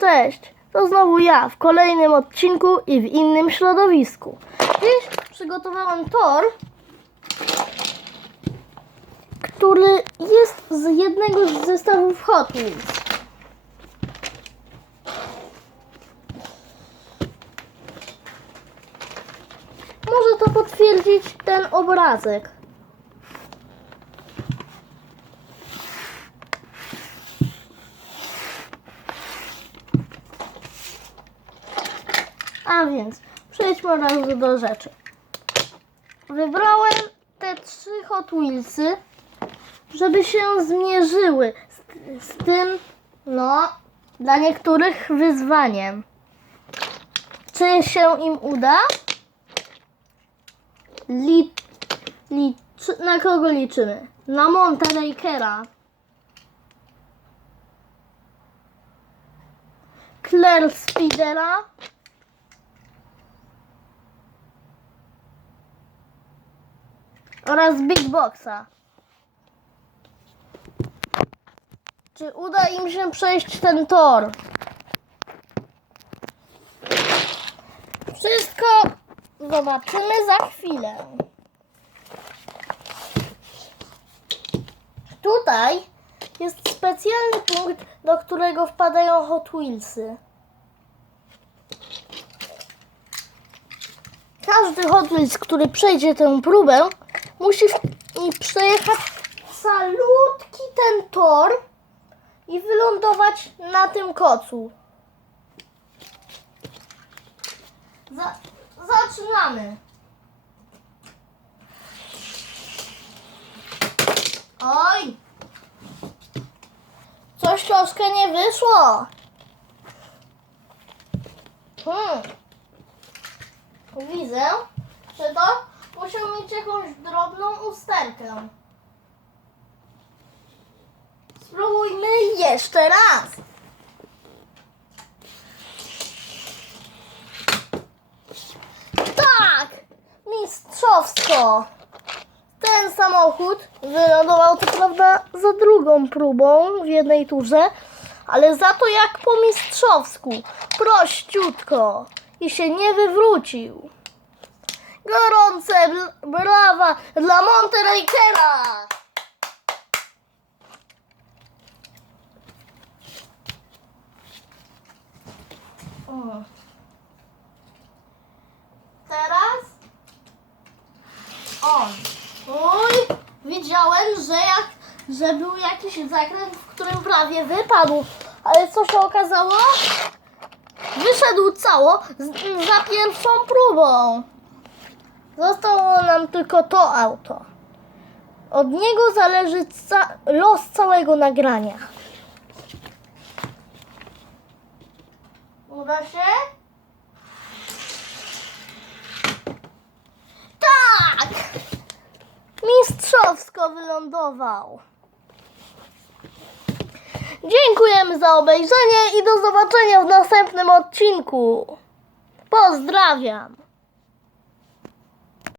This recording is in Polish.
Cześć, to znowu ja w kolejnym odcinku i w innym środowisku. Dziś przygotowałem tor, który jest z jednego z zestawów Hot Wheels. Może to potwierdzić ten obrazek. A więc przejdźmy od razu do rzeczy. Wybrałem te trzy Hot Wheelsy, żeby się zmierzyły z, z tym, no, dla niektórych wyzwaniem. Czy się im uda? Li, na kogo liczymy? Na Monteneckera. Claire Speedera. Oraz Big Boxa. Czy uda im się przejść ten tor? Wszystko zobaczymy za chwilę. Tutaj jest specjalny punkt, do którego wpadają Hot Wheelsy. Każdy Hot Wheels, który przejdzie tę próbę, musi przejechać calutki ten tor i wylądować na tym kocu. Za, zaczynamy. Oj! Coś troszkę nie wyszło. Hmm. Widzę, że to musiał mieć jakąś drobną usterkę. Spróbujmy jeszcze raz. Tak! Mistrzowsko! Ten samochód wylądował co prawda za drugą próbą w jednej turze, ale za to jak po mistrzowsku, prościutko i się nie wywrócił. Gorące brawa dla Monteneckera! O. Teraz on. Oj, widziałem, że jak, że był jakiś zakręt, w którym prawie wypadł. Ale co się okazało? Wyszedł cało z, za pierwszą próbą. Zostało nam tylko to auto. Od niego zależy ca- los całego nagrania. Uda się? Tak! Mistrzowsko wylądował. Dziękujemy za obejrzenie i do zobaczenia w następnym odcinku. Pozdrawiam.